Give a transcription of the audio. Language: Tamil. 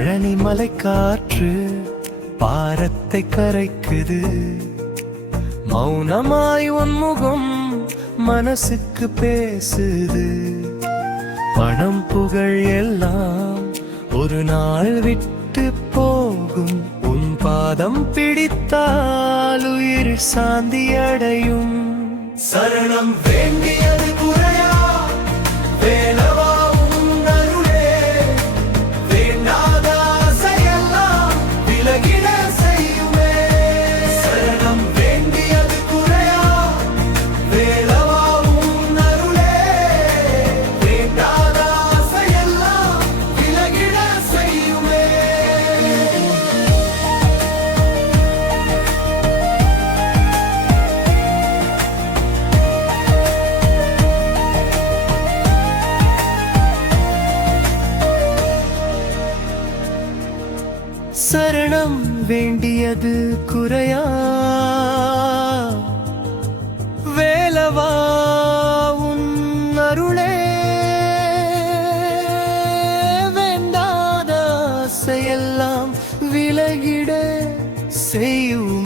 பழனி மலை காற்று பாரத்தை கரைக்குது. மௌனமாய் உன் முகம் மனசுக்கு பேசுது. பணம் புகழ் எல்லாம் ஒரு நாள் விட்டு போகும். உன் பாதம் பிடித்தால் உயிர் சாந்தி அடையும். சரணம் வேண்டியது குறையா வேலவா உன் அருளே. வேண்டாத ஆசையெல்லாம் விலகிட செய்யுமே. சரணம் வேண்டியது குறையா வேலவா உன் அருளே. வேண்டாத ஆசையெல்லாம் விலகிட செய்யுமே. சரணம் வேண்டியது குறையா வேலவா உன் அருளே. வேண்டாத ஆசையெல்லாம் விலகிட செய்யும்.